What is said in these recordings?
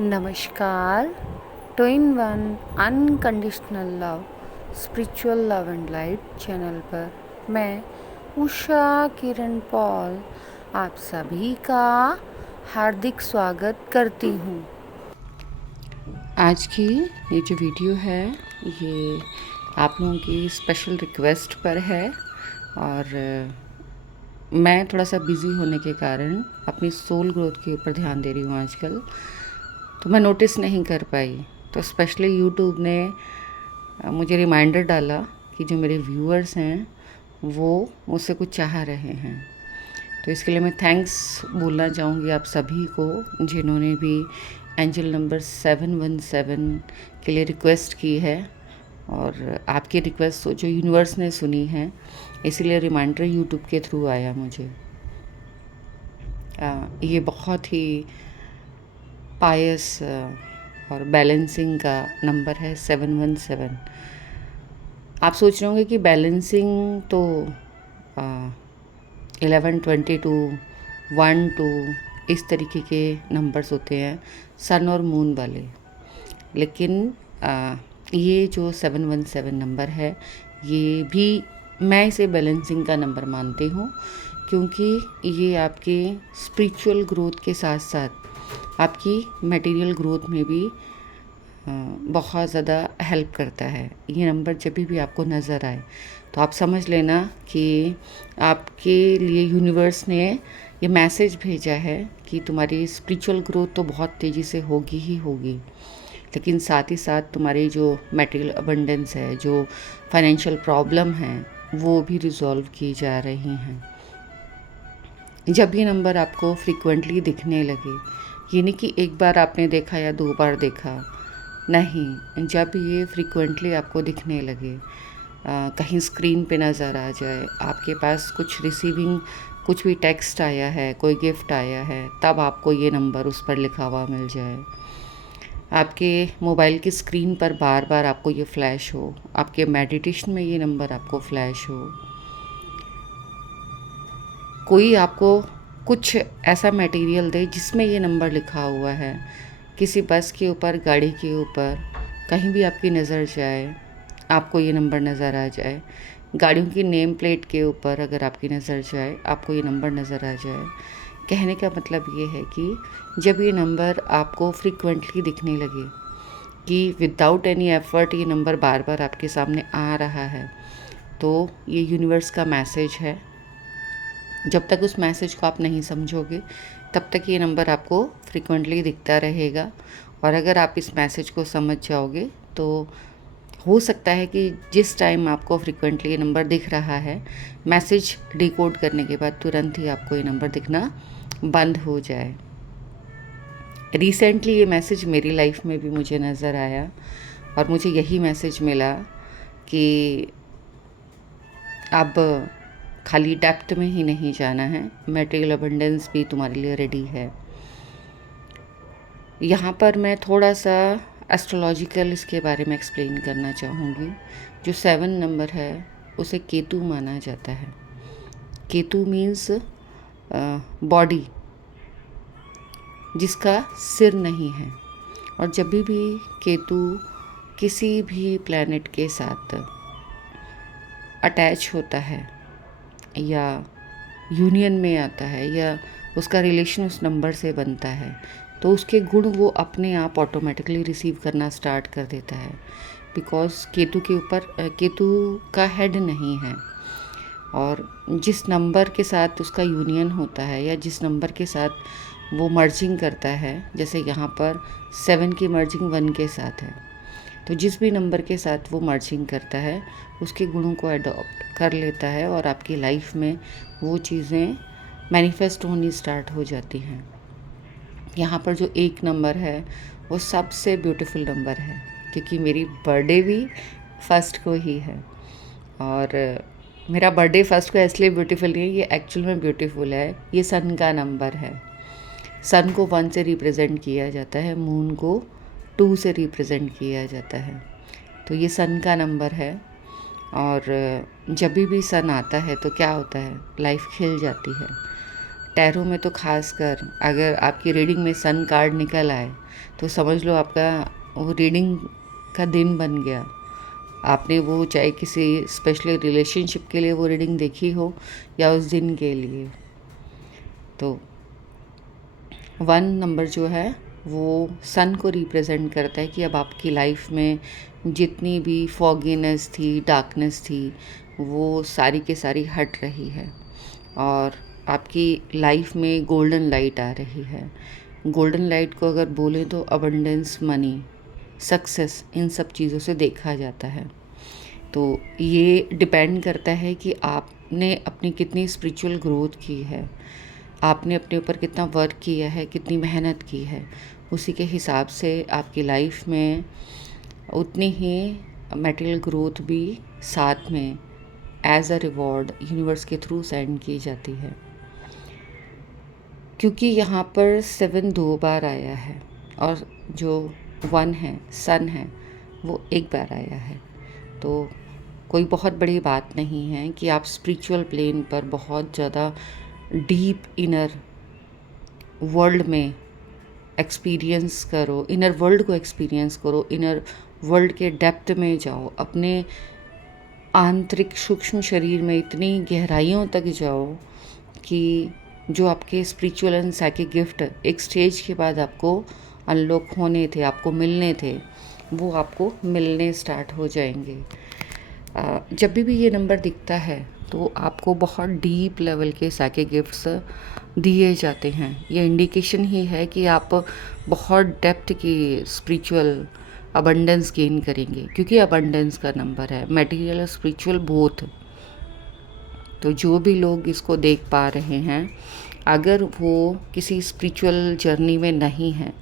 नमस्कार। Two in one unconditional love spiritual love and light channel पर मैं Usha Kiran Paul आप सभी का हार्दिक स्वागत करती हूँ। आज की ये जो वीडियो है ये आप लोगों की स्पेशल रिक्वेस्ट पर है और मैं थोड़ा सा बिज़ी होने के कारण अपनी सोल ग्रोथ के ऊपर ध्यान दे रही हूँ आजकल, तो मैं नोटिस नहीं कर पाई। तो स्पेशली यूट्यूब ने मुझे रिमाइंडर डाला कि जो मेरे व्यूअर्स हैं वो मुझसे कुछ चाह रहे हैं। तो इसके लिए मैं थैंक्स बोलना चाहूँगी आप सभी को जिन्होंने भी एंजल नंबर 717 के लिए रिक्वेस्ट की है, और आपकी रिक्वेस्ट जो यूनिवर्स ने सुनी है, इसीलिए रिमाइंडर यूट्यूब के थ्रू आया मुझे। ये बहुत ही पायस और बैलेंसिंग का नंबर है 717। आप सोच रहे होंगे कि बैलेंसिंग तो 11, 22, 1, 2 इस तरीके के नंबर्स होते हैं सन और मून वाले, लेकिन ये जो 717 नंबर है ये भी मैं इसे बैलेंसिंग का नंबर मानती हूँ, क्योंकि ये आपके स्पिरिचुअल ग्रोथ के साथ साथ आपकी मटेरियल ग्रोथ में भी बहुत ज़्यादा हेल्प करता है। ये नंबर जब भी आपको नज़र आए तो आप समझ लेना कि आपके लिए यूनिवर्स ने ये मैसेज भेजा है कि तुम्हारी स्पिरिचुअल ग्रोथ तो बहुत तेज़ी से होगी ही होगी, लेकिन साथ ही साथ तुम्हारी जो मटेरियल अबंडेंस है, जो फाइनेंशियल प्रॉब्लम है, वो भी रिजॉल्व की जा रही हैं। जब ये नंबर आपको फ्रीक्वेंटली दिखने लगे, ये नहीं कि एक बार आपने देखा या 2 बार देखा, नहीं, जब ये फ्रीक्वेंटली आपको दिखने लगे, कहीं स्क्रीन पे नज़र आ जाए, आपके पास कुछ रिसीविंग कुछ भी टेक्स्ट आया है, कोई गिफ्ट आया है, तब आपको ये नंबर उस पर लिखा हुआ मिल जाए, आपके मोबाइल की स्क्रीन पर बार बार आपको ये फ्लैश हो, आपके मेडिटेशन में ये नंबर आपको फ्लैश हो, कोई आपको कुछ ऐसा मटेरियल दे जिसमें ये नंबर लिखा हुआ है, किसी बस के ऊपर, गाड़ी के ऊपर, कहीं भी आपकी नज़र जाए, आपको ये नंबर नज़र आ जाए, गाड़ियों की नेम प्लेट के ऊपर अगर आपकी नज़र जाए, आपको ये नंबर नज़र आ जाए। कहने का मतलब ये है कि जब ये नंबर आपको फ्रीक्वेंटली दिखने लगे कि विदाउट एनी एफर्ट ये नंबर बार बार आपके सामने आ रहा है, तो ये यूनिवर्स का मैसेज है। जब तक उस मैसेज को आप नहीं समझोगे तब तक ये नंबर आपको फ्रीक्वेंटली दिखता रहेगा, और अगर आप इस मैसेज को समझ जाओगे तो हो सकता है कि जिस टाइम आपको फ्रीक्वेंटली ये नंबर दिख रहा है, मैसेज डिकोड करने के बाद तुरंत ही आपको ये नंबर दिखना बंद हो जाए। रिसेंटली ये मैसेज मेरी लाइफ में भी मुझे नज़र आया और मुझे यही मैसेज मिला कि अब खाली डेप्थ में ही नहीं जाना है, मटेरियल अबंडेंस भी तुम्हारे लिए रेडी है। यहाँ पर मैं थोड़ा सा एस्ट्रोलॉजिकल इसके बारे में एक्सप्लेन करना चाहूँगी। जो 7 नंबर है उसे केतु माना जाता है। केतु मीन्स बॉडी जिसका सिर नहीं है, और जब भी केतु किसी भी प्लैनेट के साथ अटैच होता है या यूनियन में आता है या उसका रिलेशन उस नंबर से बनता है, तो उसके गुण वो अपने आप ऑटोमेटिकली रिसीव करना स्टार्ट कर देता है, बिकॉज़ केतु के ऊपर केतु का हेड नहीं है, और जिस नंबर के साथ उसका यूनियन होता है या जिस नंबर के साथ वो मर्जिंग करता है, जैसे यहाँ पर 7 की मर्जिंग 1 के साथ है, तो जिस भी नंबर के साथ वो मर्जिंग करता है उसके गुणों को अडॉप्ट कर लेता है और आपकी लाइफ में वो चीज़ें मैनिफेस्ट होनी स्टार्ट हो जाती हैं। यहाँ पर जो 1 नंबर है वो सबसे ब्यूटीफुल नंबर है, क्योंकि मेरी बर्थडे भी फर्स्ट को ही है, और मेरा बर्थडे फर्स्ट को इसलिए ब्यूटीफुल नहीं है, ये एक्चुअल में ब्यूटीफुल है। ये सन का नंबर है। सन को 1 से रिप्रेजेंट किया जाता है, मून को 2 से रिप्रेजेंट किया जाता है, तो ये सन का नंबर है। और जब भी सन आता है तो क्या होता है, लाइफ खिल जाती है, टैरो में तो खासकर अगर आपकी रीडिंग में सन कार्ड निकल आए तो समझ लो आपका वो रीडिंग का दिन बन गया। आपने वो चाहे किसी स्पेशली रिलेशनशिप के लिए वो रीडिंग देखी हो या उस दिन के लिए। तो 1 नंबर जो है वो सन को रिप्रेजेंट करता है कि अब आपकी लाइफ में जितनी भी फॉगीनेस थी, डार्कनेस थी, वो सारी की सारी हट रही है और आपकी लाइफ में गोल्डन लाइट आ रही है। गोल्डन लाइट को अगर बोलें तो अबंडेंस, मनी, सक्सेस, इन सब चीज़ों से देखा जाता है। तो ये डिपेंड करता है कि आपने अपनी कितनी स्पिरिचुअल ग्रोथ की है, आपने अपने ऊपर कितना वर्क किया है, कितनी मेहनत की है। उसी के हिसाब से आपकी लाइफ में उतनी ही मटेरियल ग्रोथ भी साथ में एज अ रिवॉर्ड यूनिवर्स के थ्रू सेंड की जाती है। क्योंकि यहाँ पर 7 2 बार आया है और जो 1 है, सन है, वो 1 बार आया है। तो कोई बहुत बड़ी बात नहीं है कि आप स्पिरिचुअल प्लेन पर बहुत ज़्यादा डीप इनर वर्ल्ड में एक्सपीरियंस करो, इनर वर्ल्ड को एक्सपीरियंस करो, इनर वर्ल्ड के डेप्थ में जाओ, अपने आंतरिक सूक्ष्म शरीर में इतनी गहराइयों तक जाओ कि जो आपके स्पिरिचुअल एंड साइकिक गिफ्ट एक स्टेज के बाद आपको अनलॉक होने थे, आपको मिलने थे, वो आपको मिलने स्टार्ट हो जाएंगे। जब भी ये नंबर दिखता है तो आपको बहुत डीप लेवल के साइकिक गिफ्ट्स दिए जाते हैं। ये इंडिकेशन ही है कि आप बहुत डेप्थ की स्पिरिचुअल अबंडेंस गेन करेंगे, क्योंकि अबंडेंस का नंबर है, मटेरियल और स्पिरिचुअल बोथ। तो जो भी लोग इसको देख पा रहे हैं, अगर वो किसी स्पिरिचुअल जर्नी में नहीं है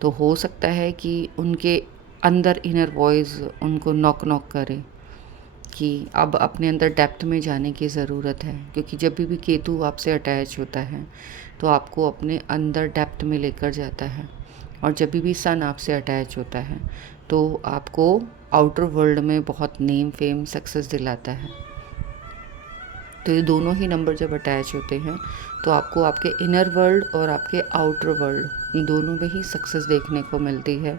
तो हो सकता है कि उनके अंदर इनर वॉइस उनको नॉक करे कि अब अपने अंदर डेप्थ में जाने की ज़रूरत है। क्योंकि जब भी केतु आपसे अटैच होता है तो आपको अपने अंदर डेप्थ में लेकर जाता है, और जब भी सन आपसे अटैच होता है तो आपको आउटर वर्ल्ड में बहुत नेम, फेम, सक्सेस दिलाता है। तो ये दोनों ही नंबर जब अटैच होते हैं तो आपको आपके इनर वर्ल्ड और आपके आउटर वर्ल्ड दोनों में ही सक्सेस देखने को मिलती है।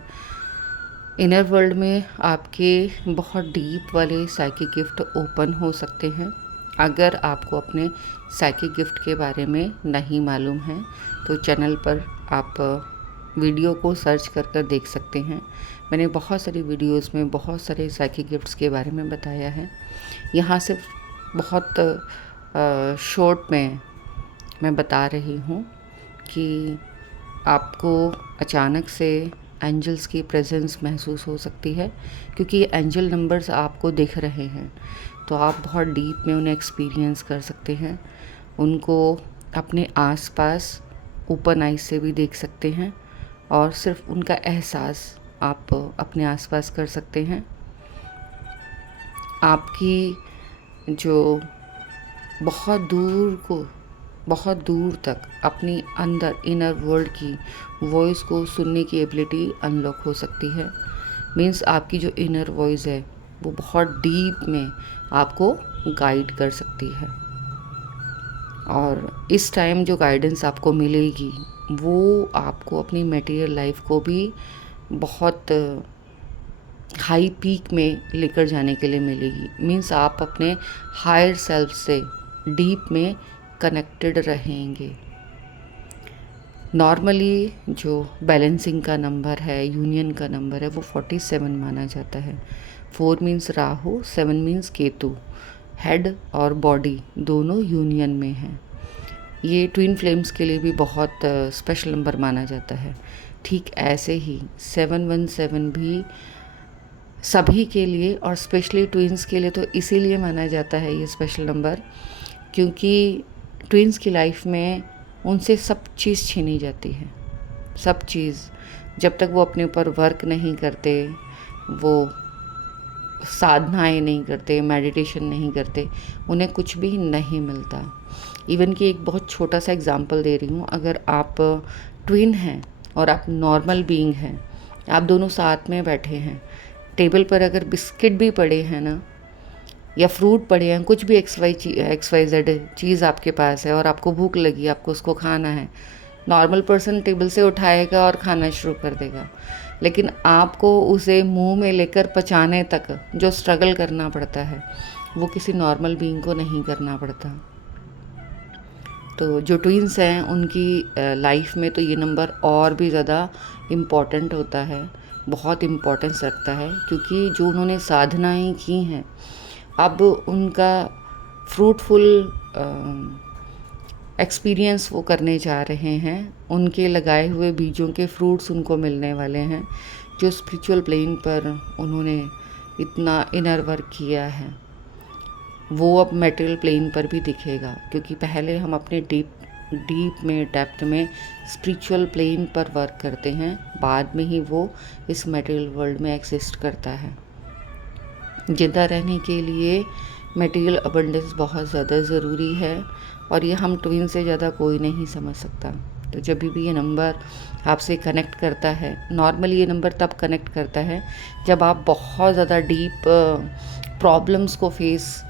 इनर वर्ल्ड में आपके बहुत डीप वाले साइकिक गिफ्ट ओपन हो सकते हैं। अगर आपको अपने साइकिक गिफ्ट के बारे में नहीं मालूम है तो चैनल पर आप वीडियो को सर्च कर देख सकते हैं। मैंने बहुत सारी वीडियोस में बहुत सारे साइकिक गिफ्ट्स के बारे में बताया है। यहाँ सिर्फ बहुत शॉर्ट में मैं बता रही हूँ कि आपको अचानक से एंजल्स की प्रेजेंस महसूस हो सकती है, क्योंकि ये एंजल नंबर्स आपको दिख रहे हैं तो आप बहुत डीप में उन्हें एक्सपीरियंस कर सकते हैं। उनको अपने आसपास ओपन आइज से भी देख सकते हैं और सिर्फ उनका एहसास आप अपने आसपास कर सकते हैं। आपकी जो बहुत दूर तक अपनी अंदर इनर वर्ल्ड की वॉइस को सुनने की एबिलिटी अनलॉक हो सकती है। मीन्स आपकी जो इनर वॉइस है वो बहुत डीप में आपको गाइड कर सकती है, और इस टाइम जो गाइडेंस आपको मिलेगी वो आपको अपनी मटेरियल लाइफ को भी बहुत हाई पीक में लेकर जाने के लिए मिलेगी। मीन्स आप अपने हायर सेल्फ से डीप में कनेक्टेड रहेंगे। नॉर्मली जो बैलेंसिंग का नंबर है, यूनियन का नंबर है, वो 47 माना जाता है। 4 means Rahu, 7 means Ketu. Head और बॉडी दोनों यूनियन में हैं। ये ट्विन फ्लेम्स के लिए भी बहुत स्पेशल नंबर माना जाता है। ठीक ऐसे ही 717 भी सभी के लिए और स्पेशली ट्विन्स के लिए तो इसीलिए माना जाता है ये स्पेशल नंबर, क्योंकि ट्विन्स की लाइफ में उनसे सब चीज़ छीनी जाती है। सब चीज़, जब तक वो अपने ऊपर वर्क नहीं करते, वो साधनाएं नहीं करते, मेडिटेशन नहीं करते, उन्हें कुछ भी नहीं मिलता। इवन कि एक बहुत छोटा सा एग्जांपल दे रही हूँ। अगर आप ट्विन हैं और आप नॉर्मल बीइंग हैं, आप दोनों साथ में बैठे हैं, टेबल पर अगर बिस्किट भी पड़े हैं ना, या फ्रूट पड़े हैं, कुछ भी एक्स वाई जेड चीज़ आपके पास है और आपको भूख लगी, आपको उसको खाना है, नॉर्मल पर्सन टेबल से उठाएगा और खाना शुरू कर देगा। लेकिन आपको उसे मुंह में लेकर पचाने तक जो स्ट्रगल करना पड़ता है वो किसी नॉर्मल बीइंग को नहीं करना पड़ता। तो जो ट्विन्स हैं उनकी लाइफ में तो ये नंबर और भी ज़्यादा इम्पॉर्टेंट होता है, बहुत इम्पोर्टेंस रखता है, क्योंकि जो उन्होंने साधनाएं की हैं अब उनका फ्रूटफुल एक्सपीरियंस वो करने जा रहे हैं। उनके लगाए हुए बीजों के फ्रूट्स उनको मिलने वाले हैं, जो स्पिरिचुअल प्लेन पर उन्होंने इतना इनर वर्क किया है वो अब मटेरियल प्लेन पर भी दिखेगा। क्योंकि पहले हम अपने डीप में डेप्थ में स्पिरिचुअल प्लेन पर वर्क करते हैं, बाद में ही वो इस मटेरियल वर्ल्ड में एग्जिस्ट करता है। जिंदा रहने के लिए मटेरियल अबंडेंस बहुत ज़्यादा ज़रूरी है और ये हम ट्विन से ज़्यादा कोई नहीं समझ सकता। तो जब भी ये नंबर आपसे कनेक्ट करता है, नॉर्मली ये नंबर तब कनेक्ट करता है जब आप बहुत ज़्यादा डीप प्रॉब्लम्स को फेस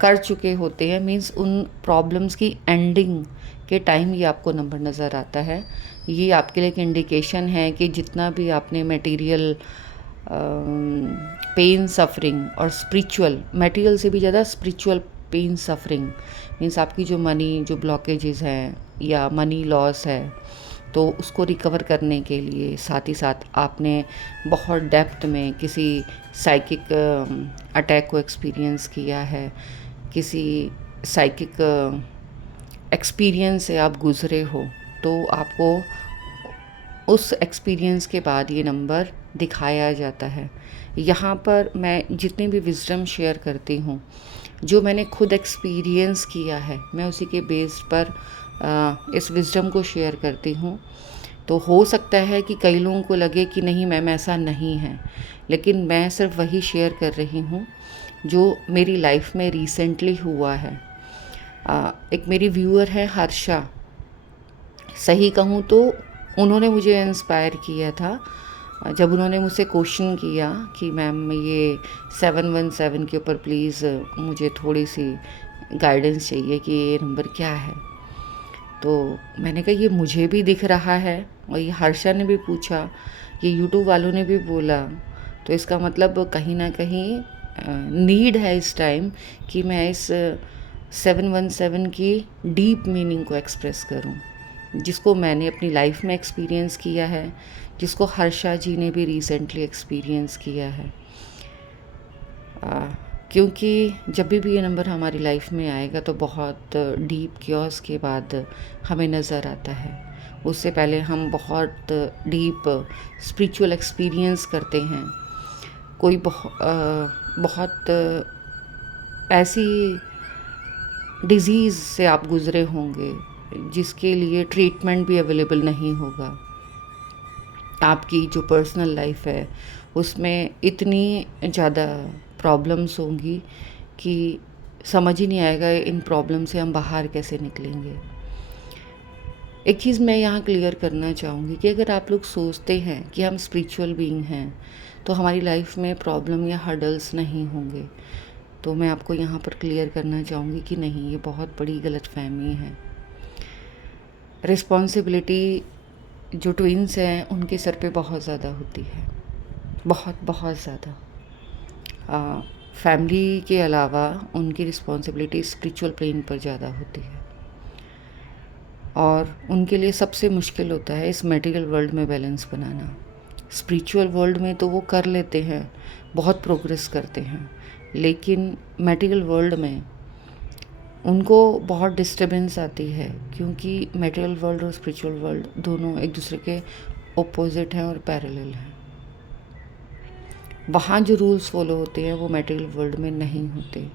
कर चुके होते हैं, मीन्स उन प्रॉब्लम्स की एंडिंग के टाइम ये आपको नंबर नज़र आता है। ये आपके लिए एक इंडिकेशन है कि जितना भी आपने मटेरियल पेन सफरिंग और स्पिरिचुअल, मटेरियल से भी ज़्यादा स्पिरिचुअल पेन सफरिंग मीन्स आपकी जो मनी जो ब्लॉकेजेस हैं या मनी लॉस है, तो उसको रिकवर करने के लिए साथ ही साथ आपने बहुत डेप्थ में किसी साइकिक अटैक को एक्सपीरियंस किया है, किसी साइकिक एक्सपीरियंस से आप गुज़रे हो, तो आपको उस एक्सपीरियंस के बाद ये नंबर दिखाया जाता है। यहाँ पर मैं जितनी भी विज़डम शेयर करती हूँ, जो मैंने खुद एक्सपीरियंस किया है, मैं उसी के बेस पर इस विज़डम को शेयर करती हूँ। तो हो सकता है कि कई लोगों को लगे कि नहीं मैम ऐसा नहीं है, लेकिन मैं सिर्फ वही शेयर कर रही हूँ जो मेरी लाइफ में रिसेंटली हुआ है। एक मेरी व्यूअर है हर्षा, सही कहूँ तो उन्होंने मुझे इंस्पायर किया था जब उन्होंने मुझसे क्वेश्चन किया कि मैम ये 717 के ऊपर प्लीज़ मुझे थोड़ी सी गाइडेंस चाहिए कि ये नंबर क्या है। तो मैंने कहा ये मुझे भी दिख रहा है और ये हर्षा ने भी पूछा, ये यूट्यूब वालों ने भी बोला, तो इसका मतलब कहीं ना कहीं नीड है इस टाइम कि मैं इस 717 की डीप मीनिंग को एक्सप्रेस करूं, जिसको मैंने अपनी लाइफ में एक्सपीरियंस किया है, जिसको हर्षा जी ने भी रिसेंटली एक्सपीरियंस किया है। क्योंकि जब भी ये नंबर हमारी लाइफ में आएगा तो बहुत डीप क्योस के बाद हमें नज़र आता है। उससे पहले हम बहुत डीप स्पिरिचुअल एक्सपीरियंस करते हैं। कोई बहुत ऐसी डिज़ीज़ से आप गुज़रे होंगे जिसके लिए ट्रीटमेंट भी अवेलेबल नहीं होगा। आपकी जो पर्सनल लाइफ है उसमें इतनी ज़्यादा प्रॉब्लम्स होंगी कि समझ ही नहीं आएगा इन प्रॉब्लम से हम बाहर कैसे निकलेंगे। एक चीज़ मैं यहाँ क्लियर करना चाहूँगी कि अगर आप लोग सोचते हैं कि हम स्पिरिचुअल बीइंग हैं तो हमारी लाइफ में प्रॉब्लम या हर्डल्स नहीं होंगे, तो मैं आपको यहाँ पर क्लियर करना चाहूँगी कि नहीं, ये बहुत बड़ी गलतफहमी है। रिस्पॉन्सिबिलिटी जो ट्विन्स हैं उनके सर पे बहुत ज़्यादा होती है, बहुत ज़्यादा। फैमिली के अलावा उनकी रिस्पॉन्सिबिलिटी स्पिरिचुअल प्लेन पर ज़्यादा होती है और उनके लिए सबसे मुश्किल होता है इस मटेरियल वर्ल्ड में बैलेंस बनाना। स्पिरिचुअल वर्ल्ड में तो वो कर लेते हैं, बहुत प्रोग्रेस करते हैं, लेकिन मटेरियल वर्ल्ड में उनको बहुत डिस्टर्बेंस आती है, क्योंकि मटेरियल वर्ल्ड और स्पिरिचुअल वर्ल्ड दोनों एक दूसरे के ओपोजिट हैं और पैरेलल हैं। वहाँ जो रूल्स फॉलो होते हैं वो मटेरियल वर्ल्ड में नहीं होते।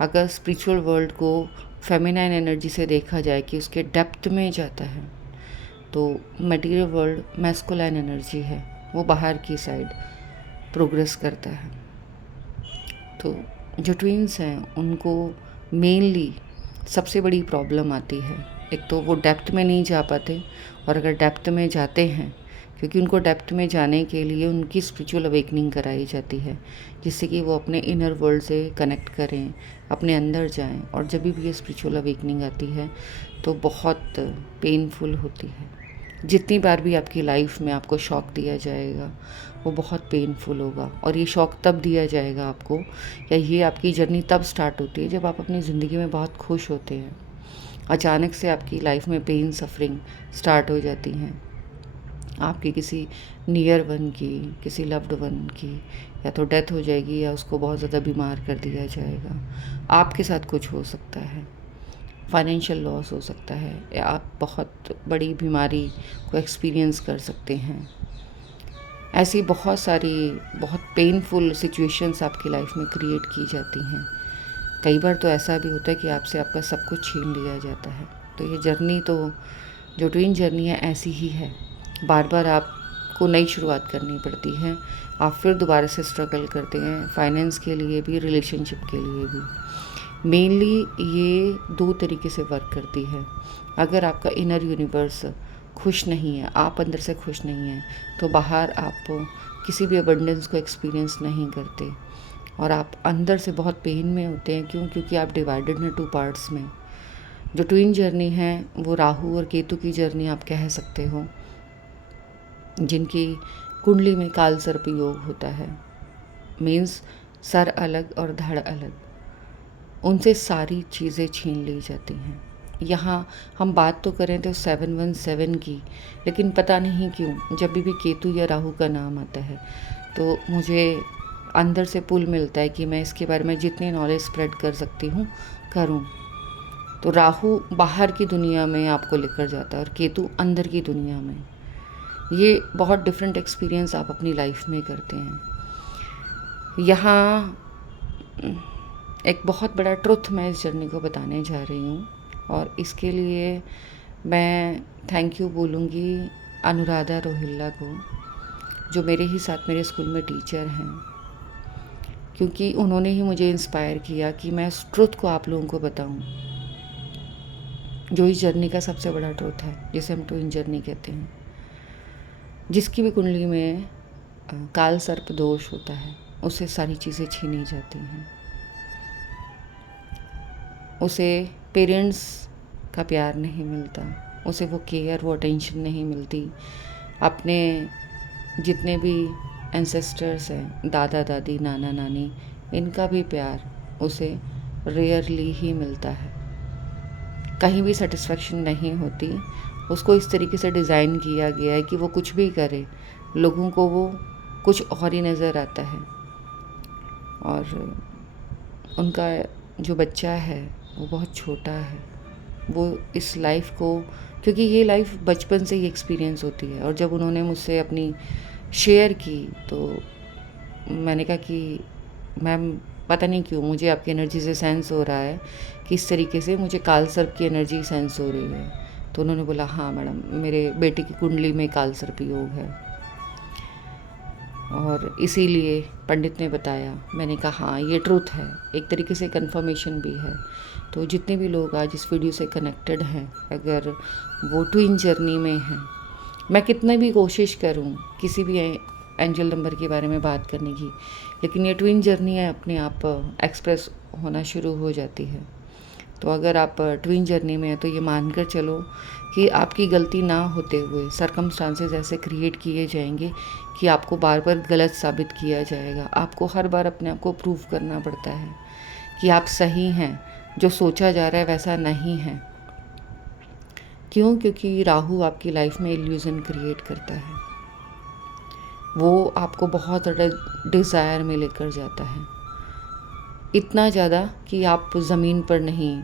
अगर स्पिरिचुअल वर्ल्ड को फेमिनाइन एनर्जी से देखा जाए कि उसके डेप्थ में जाता है, तो मटेरियल वर्ल्ड मैस्कुलाइन एनर्जी है, वो बाहर की साइड प्रोग्रेस करता है। तो जो ट्विन्स हैं उनको मेनली सबसे बड़ी प्रॉब्लम आती है, एक तो वो डेप्थ में नहीं जा पाते, और अगर डेप्थ में जाते हैं क्योंकि उनको डेप्थ में जाने के लिए उनकी स्पिरिचुअल अवेकनिंग कराई जाती है, जिससे कि वो अपने इनर वर्ल्ड से कनेक्ट करें, अपने अंदर जाएं। और जब भी ये स्पिरिचुअल अवेकनिंग आती है तो बहुत पेनफुल होती है। जितनी बार भी आपकी लाइफ में आपको शॉक दिया जाएगा वो बहुत पेनफुल होगा, और ये शॉक तब दिया जाएगा आपको, या ये आपकी जर्नी तब स्टार्ट होती है जब आप अपनी ज़िंदगी में बहुत खुश होते हैं। अचानक से आपकी लाइफ में पेन सफरिंग स्टार्ट हो जाती हैं, आपकी किसी नियर वन की, किसी लव्ड वन की या तो डेथ हो जाएगी, या उसको बहुत ज़्यादा बीमार कर दिया जाएगा। आपके साथ कुछ हो सकता है, फाइनेंशियल लॉस हो सकता है, या आप बहुत बड़ी बीमारी को एक्सपीरियंस कर सकते हैं। ऐसी बहुत सारी बहुत पेनफुल सिचुएशंस आपकी लाइफ में क्रिएट की जाती हैं। कई बार तो ऐसा भी होता है कि आपसे आपका सब कुछ छीन लिया जाता है। तो ये जर्नी तो जो ट्विन जर्नी है ऐसी ही है, बार बार आपको नई शुरुआत करनी पड़ती है। आप फिर दोबारा से स्ट्रगल करते हैं, फाइनेंस के लिए भी, रिलेशनशिप के लिए भी। मेनली ये 2 तरीके से वर्क करती है। अगर आपका इनर यूनिवर्स खुश नहीं है, आप अंदर से खुश नहीं हैं, तो बाहर आप किसी भी अबंडेंस को एक्सपीरियंस नहीं करते, और आप अंदर से बहुत पेन में होते हैं। क्यों? क्योंकि आप डिवाइडेड हैं 2 पार्ट्स में। जो ट्विन जर्नी है वो राहु और केतु की जर्नी आप कह सकते हो, जिनकी कुंडली में काल सर्प योग होता है। मीन्स सर अलग और धड़ अलग, उनसे सारी चीज़ें छीन ली जाती हैं। यहाँ हम बात तो करें तो 717 की, लेकिन पता नहीं क्यों जब भी केतु या राहु का नाम आता है तो मुझे अंदर से पुल मिलता है कि मैं इसके बारे में जितनी नॉलेज स्प्रेड कर सकती हूँ करूँ। तो राहु बाहर की दुनिया में आपको लेकर जाता है और केतु अंदर की दुनिया में। ये बहुत डिफरेंट एक्सपीरियंस आप अपनी लाइफ में करते हैं। यहाँ एक बहुत बड़ा ट्रुथ मैं इस जर्नी को बताने जा रही हूँ, और इसके लिए मैं थैंक यू बोलूँगी अनुराधा रोहिल्ला को, जो मेरे ही साथ मेरे स्कूल में टीचर हैं, क्योंकि उन्होंने ही मुझे इंस्पायर किया कि मैं इस ट्रुथ को आप लोगों को बताऊं, जो इस जर्नी का सबसे बड़ा ट्रुथ है, जिसे हम ट्विन जर्नी कहते हैं। जिसकी भी कुंडली में काल सर्प दोष होता है उसे सारी चीज़ें छीनी जाती हैं। उसे पेरेंट्स का प्यार नहीं मिलता, उसे वो केयर, वो अटेंशन नहीं मिलती। अपने जितने भी एंसेस्टर्स हैं, दादा दादी, नाना नानी, इनका भी प्यार उसे रेयरली ही मिलता है। कहीं भी सेटिस्फेक्शन नहीं होती। उसको इस तरीके से डिज़ाइन किया गया है कि वो कुछ भी करे, लोगों को वो कुछ और ही नज़र आता है, और उनका जो बच्चा है वो बहुत छोटा है। वो इस लाइफ को, क्योंकि ये लाइफ बचपन से ही एक्सपीरियंस होती है, और जब उन्होंने मुझसे अपनी शेयर की तो मैंने कहा कि मैम पता नहीं क्यों मुझे आपकी एनर्जी से सेंस हो रहा है कि इस तरीके से मुझे काल सर्प की एनर्जी सेंस हो रही है। तो उन्होंने बोला हाँ मैडम, मेरे बेटे की कुंडली में काल सर्प योग है, और इसीलिए पंडित ने बताया। मैंने कहा हाँ ये ट्रूथ है, एक तरीके से कंफर्मेशन भी है। तो जितने भी लोग आज इस वीडियो से कनेक्टेड हैं, अगर वो ट्विन जर्नी में हैं, मैं कितने भी कोशिश करूं किसी भी एंजल नंबर के बारे में बात करने की, लेकिन ये ट्विन जर्नी है अपने आप एक्सप्रेस होना शुरू हो जाती है। तो अगर आप ट्विन जर्नी में हैं तो ये मानकर चलो कि आपकी गलती ना होते हुए सर्कमस्टांसेस ऐसे क्रिएट किए जाएंगे कि आपको बार बार गलत साबित किया जाएगा। आपको हर बार अपने आप को प्रूव करना पड़ता है कि आप सही हैं, जो सोचा जा रहा है वैसा नहीं है। क्यों? क्योंकि राहु आपकी लाइफ में इल्यूज़न क्रिएट करता है। वो आपको बहुत ज़्यादा डिज़ायर में लेकर जाता है, इतना ज़्यादा कि आप ज़मीन पर नहीं,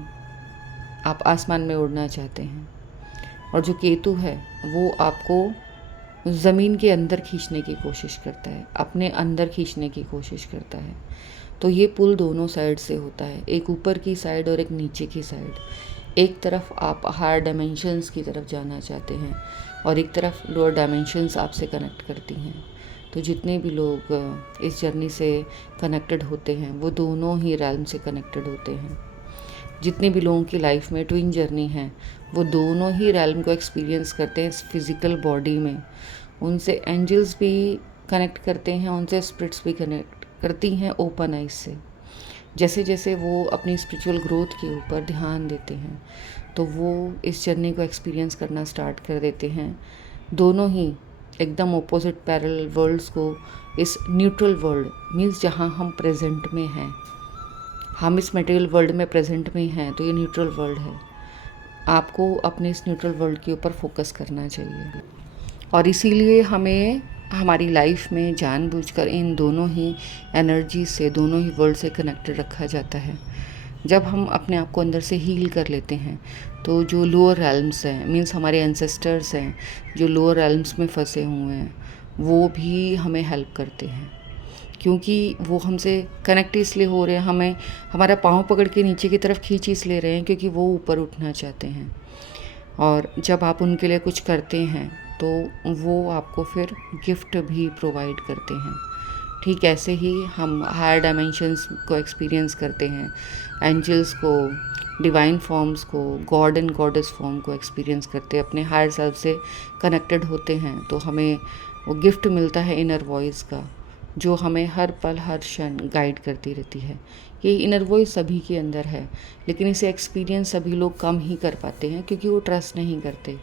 आप आसमान में उड़ना चाहते हैं। और जो केतु है वो आपको ज़मीन के अंदर खींचने की कोशिश करता है, अपने अंदर खींचने की कोशिश करता है। तो ये पुल दोनों साइड से होता है, एक ऊपर की साइड और एक नीचे की साइड। एक तरफ आप हायर डायमेंशंस की तरफ जाना चाहते हैं और एक तरफ लोअर डायमेंशंस आपसे कनेक्ट करती हैं। तो जितने भी लोग इस जर्नी से कनेक्टेड होते हैं वो दोनों ही रैल्म से कनेक्टेड होते हैं। जितने भी लोगों की लाइफ में ट्विन जर्नी है वो दोनों ही रैल्म को एक्सपीरियंस करते हैं इस फिज़िकल बॉडी में, उनसे एंजल्स भी कनेक्ट करते हैं, उनसे स्पिरिट्स भी कनेक्ट करती हैं ओपन आइज से। जैसे जैसे वो अपनी स्पिरिचुअल ग्रोथ के ऊपर ध्यान देते हैं तो वो इस जर्नी को एक्सपीरियंस करना स्टार्ट कर देते हैं। दोनों ही एकदम ऑपोजिट पैरेलल वर्ल्ड्स को इस न्यूट्रल वर्ल्ड मीन्स जहाँ हम प्रेजेंट में हैं, हम इस मटेरियल वर्ल्ड में प्रेजेंट में हैं तो ये न्यूट्रल वर्ल्ड है। आपको अपने इस न्यूट्रल वर्ल्ड के ऊपर फोकस करना चाहिए और इसीलिए हमें हमारी लाइफ में जानबूझकर इन दोनों ही एनर्जी से, दोनों ही वर्ल्ड से कनेक्टेड रखा जाता है। जब हम अपने आप को अंदर से हील कर लेते हैं तो जो लोअर रेल्म्स हैं, मीन्स हमारे एंसेस्टर्स हैं जो लोअर रेल्म्स में फंसे हुए हैं, वो भी हमें हेल्प करते हैं, क्योंकि वो हमसे कनेक्ट इसलिए हो रहे हैं, हमें हमारा पाँव पकड़ के नीचे की तरफ खींच इसलिए रहे हैं क्योंकि वो ऊपर उठना चाहते हैं। और जब आप उनके लिए कुछ करते हैं तो वो आपको फिर गिफ्ट भी प्रोवाइड करते हैं। ठीक ऐसे ही हम हायर डायमेंशंस को एक्सपीरियंस करते हैं, एंजल्स को, डिवाइन फॉर्म्स को, गॉड एंड गॉडेस फॉर्म को एक्सपीरियंस करते हैं, अपने हायर सेल्फ से कनेक्टेड होते हैं तो हमें वो गिफ्ट मिलता है इनर वॉइस का, जो हमें हर पल हर क्षण गाइड करती रहती है। ये इनर वॉइस सभी के अंदर है, लेकिन इसे एक्सपीरियंस सभी लोग कम ही कर पाते हैं क्योंकि वो ट्रस्ट नहीं करते।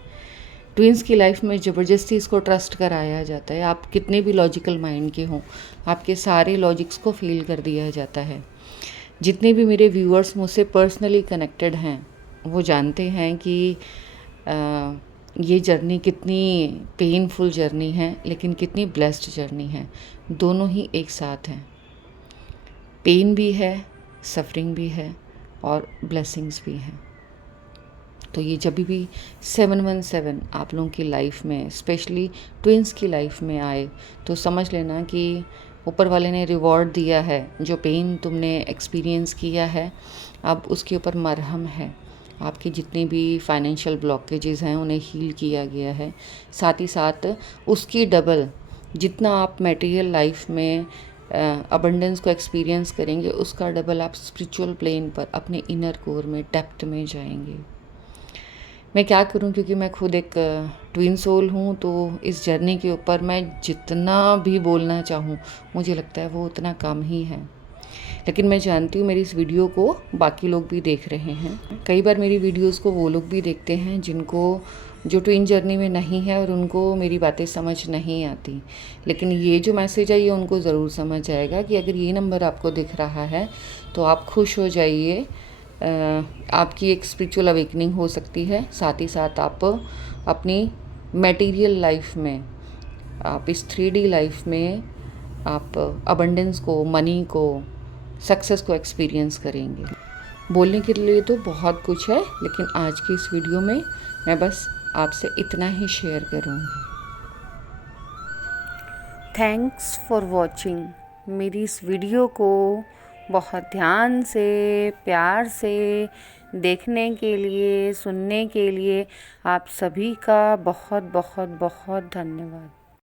ट्विंस की लाइफ में ज़बरदस्ती इसको ट्रस्ट कराया जाता है। आप कितने भी लॉजिकल माइंड के हों, आपके सारे लॉजिक्स को फेल कर दिया जाता है। जितने भी मेरे व्यूअर्स मुझसे पर्सनली कनेक्टेड हैं वो जानते हैं कि ये जर्नी कितनी पेनफुल जर्नी है लेकिन कितनी ब्लेस्ड जर्नी है। दोनों ही एक साथ हैं, पेन भी है, सफरिंग भी है और ब्लेसिंग्स भी हैं। तो ये जब भी 717 आप लोगों की लाइफ में, स्पेशली ट्विंस की लाइफ में आए तो समझ लेना कि ऊपर वाले ने रिवॉर्ड दिया है। जो पेन तुमने एक्सपीरियंस किया है अब उसके ऊपर मरहम है। आपके जितने भी फाइनेंशियल ब्लॉकेजेस हैं उन्हें हील किया गया है। साथ ही साथ उसकी डबल जितना आप मटेरियल लाइफ में अबंडेंस को एक्सपीरियंस करेंगे, उसका डबल आप स्पिरिचुअल प्लेन पर अपने इनर कोर में, डेप्थ में जाएंगे। मैं क्या करूं, क्योंकि मैं खुद एक ट्विन सोल हूं, तो इस जर्नी के ऊपर मैं जितना भी बोलना चाहूं मुझे लगता है वो उतना कम ही है। लेकिन मैं जानती हूँ मेरी इस वीडियो को बाकी लोग भी देख रहे हैं। कई बार मेरी वीडियोस को वो लोग भी देखते हैं जिनको जो ट्विन जर्नी में नहीं है और उनको मेरी बातें समझ नहीं आती। लेकिन ये जो मैसेज है ये उनको ज़रूर समझ आएगा कि अगर ये नंबर आपको दिख रहा है तो आप खुश हो जाइए। आपकी एक स्पिरिचुअल अवेकनिंग हो सकती है। साथ ही साथ आप अपनी मटेरियल लाइफ में, आप इस 3D लाइफ में आप अबंडेंस को, मनी को, सक्सेस को एक्सपीरियंस करेंगे। बोलने के लिए तो बहुत कुछ है, लेकिन आज की इस वीडियो में मैं बस आपसे इतना ही शेयर करूँगी। Thanks for watching. मेरी इस वीडियो को बहुत ध्यान से, प्यार से देखने के लिए, सुनने के लिए आप सभी का बहुत बहुत बहुत धन्यवाद।